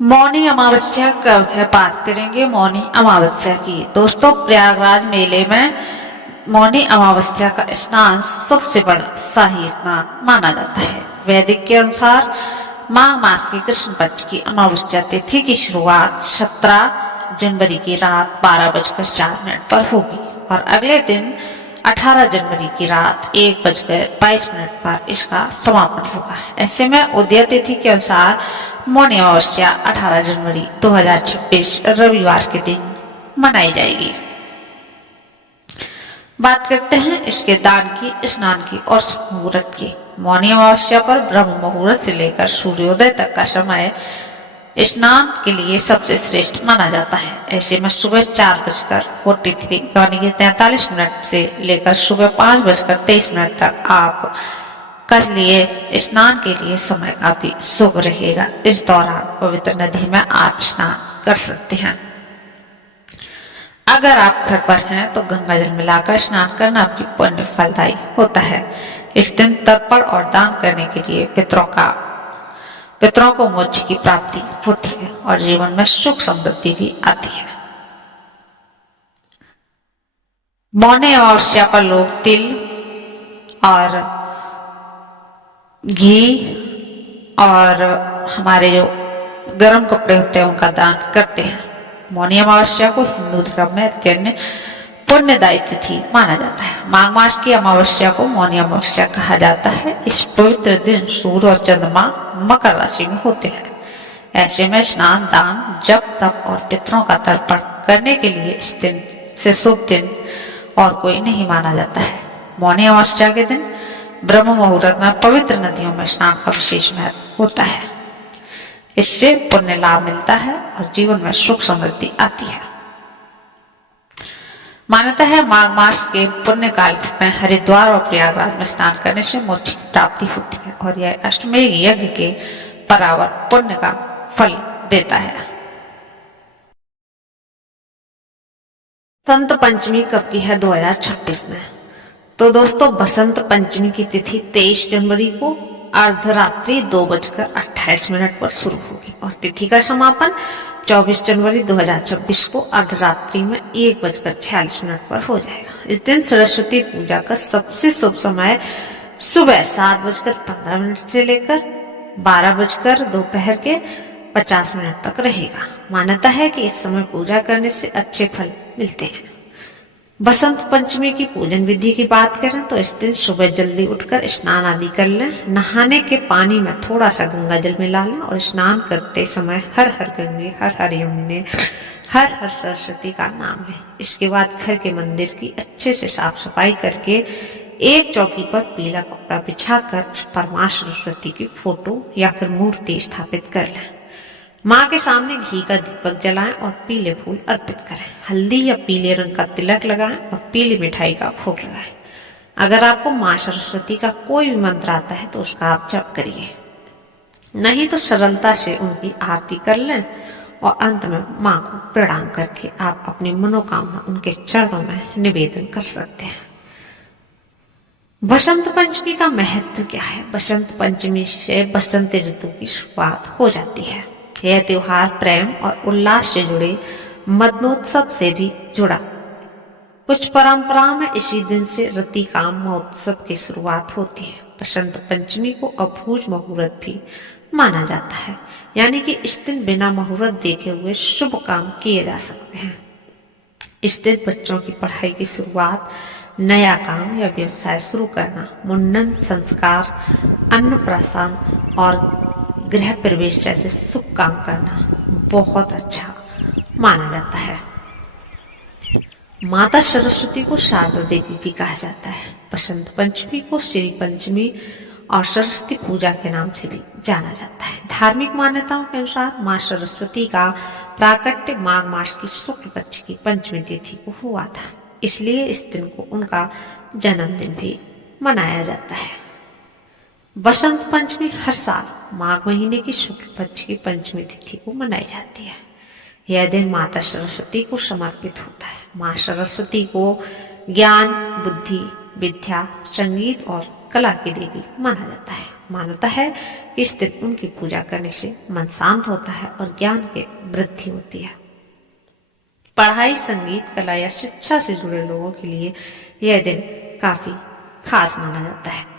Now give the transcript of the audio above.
मौनी अमावस्या कब है, बात करेंगे मौनी अमावस्या की। दोस्तों, प्रयागराज मेले में मौनी अमावस्या का स्नान सबसे बड़ा शाही स्नान माना जाता है। वैदिक के अनुसार माघ मास की कृष्ण पक्ष की अमावस्या तिथि की शुरुआत 17 जनवरी की रात 12:04 पर होगी और अगले दिन 18 जनवरी की रात 1:22 पर इसका समापन होगा। ऐसे में उदय तिथि के अनुसार मौनी अमावस्या 18 जनवरी 2026 रविवार के दिन मनाई जाएगी। बात करते हैं इसके दान की, स्नान की और मुहूर्त की। मौनी अमावस्या पर ब्रह्म मुहूर्त से लेकर सूर्योदय तक का समय स्नान के लिए सबसे श्रेष्ठ माना जाता है। ऐसे में सुबह 4:43 यानी कि 43 मिनट से लेकर सुबह 5:23 तक आप कर लिए स्नान के लिए समय काफी शुभ रहेगा। इस दौरान पवित्र नदी में आप स्नान कर सकते हैं। अगर आप घर पर हैं तो गंगा जल मिलाकर स्नान करना आपकी पुण्य फलदायी होता है। इस दिन तर्पण और दान करने के लिए पितरों को मोक्ष की प्राप्ति होती है और जीवन में सुख समृद्धि भी आती है। मौनी अमावस्या पर लोग तिल और घी और हमारे जो गर्म कपड़े होते हैं उनका दान करते हैं। मौनी अमावस्या को हिंदू धर्म में अत्यंत पुण्यदायी तिथि माना जाता है। माघ मास की अमावस्या को मौनी अमावस्या कहा जाता है। इस पवित्र दिन सूर्य और चंद्रमा मकर राशि में होते हैं। ऐसे में स्नान, दान, जप, तप और पितरों का तर्पण करने के लिए इस दिन से शुभ दिन और कोई नहीं माना जाता है। मौनी अमावस्या के दिन ब्रह्म मुहूर्त में पवित्र नदियों में स्नान का विशेष महत्व होता है। इससे पुण्य लाभ मिलता है और जीवन में सुख समृद्धि आती है। मान्यता है माघ मास के पुण्य काल में हरिद्वार और प्रयागराज में स्नान करने से मोक्ष की प्राप्ति होती है और यह अश्वमेध यज्ञ के बराबर पुण्य का फल देता है। बसंत पंचमी कब की है? 2026 में। तो दोस्तों, बसंत पंचमी की तिथि 23 जनवरी को अर्धरात्रि 2:28 पर शुरू होगी और तिथि का समापन 24 जनवरी 2026 को अर्धरात्रि में 1:46 पर हो जाएगा। इस दिन सरस्वती पूजा का सबसे शुभ समय सुबह 7:15 से लेकर 12 दोपहर के 50 तक रहेगा। मान्यता है कि इस समय पूजा करने से अच्छे फल मिलते हैं। बसंत पंचमी की पूजन विधि की बात करें तो इस दिन सुबह जल्दी उठकर स्नान आदि कर लें। नहाने के पानी में थोड़ा सा गंगा जल मिला लें और स्नान करते समय हर हर गंगे, हर हर यमुने, हर हर सरस्वती का नाम लें। इसके बाद घर के मंदिर की अच्छे से साफ सफाई करके एक चौकी पर पीला कपड़ा बिछाकर पर मां सरस्वती की फोटो या फिर मूर्ति स्थापित कर लें। माँ के सामने घी का दीपक जलाएं और पीले फूल अर्पित करें। हल्दी या पीले रंग का तिलक लगाएं और पीली मिठाई का भोग लगाएं। अगर आपको माँ सरस्वती का कोई भी मंत्र आता है तो उसका आप जप करिए, नहीं तो सरलता से उनकी आरती कर लें और अंत में माँ को प्रणाम करके आप अपनी मनोकामना उनके चरणों में निवेदन कर सकते हैं। बसंत पंचमी का महत्व क्या है? बसंत पंचमी से बसंत ऋतु की शुरुआत हो जाती है। यह त्योहार प्रेम और उल्लास से जुड़े मदनोत्सव से भी जुड़ा। कुछ परंपराओं में इसी दिन से रतिकाम महोत्सव की शुरुआत होती है। बसंत पंचमी को अभूज मुहूर्त भी माना जाता है, यानी कि इस दिन बिना मुहूर्त देखे हुए शुभ काम किए जा सकते हैं। इस दिन बच्चों की पढ़ाई की शुरुआत, नया काम या व्यवसाय शुरू करना, मुंडन संस्कार, अन्नप्राशन और गृह प्रवेश जैसे शुभ काम करना बहुत अच्छा माना जाता है। माता सरस्वती को शारदा देवी भी कहा जाता है। बसंत पंचमी को श्री पंचमी और सरस्वती पूजा के नाम से भी जाना जाता है। धार्मिक मान्यताओं के अनुसार मां सरस्वती का प्राकट्य माघ मास की शुक्ल पक्ष की पंचमी तिथि को हुआ था, इसलिए इस दिन को उनका जन्मदिन भी मनाया जाता है। बसंत पंचमी हर साल माघ महीने की शुक्ल पक्ष की पंचमी तिथि को मनाई जाती है। यह दिन माता सरस्वती को समर्पित होता है। मां सरस्वती को ज्ञान, बुद्धि, विद्या, संगीत और कला की देवी माना जाता है। मान्यता है कि इस दिन उनकी पूजा करने से मन शांत होता है और ज्ञान की वृद्धि होती है। पढ़ाई, संगीत, कला या शिक्षा से जुड़े लोगों के लिए यह दिन काफी खास माना जाता है।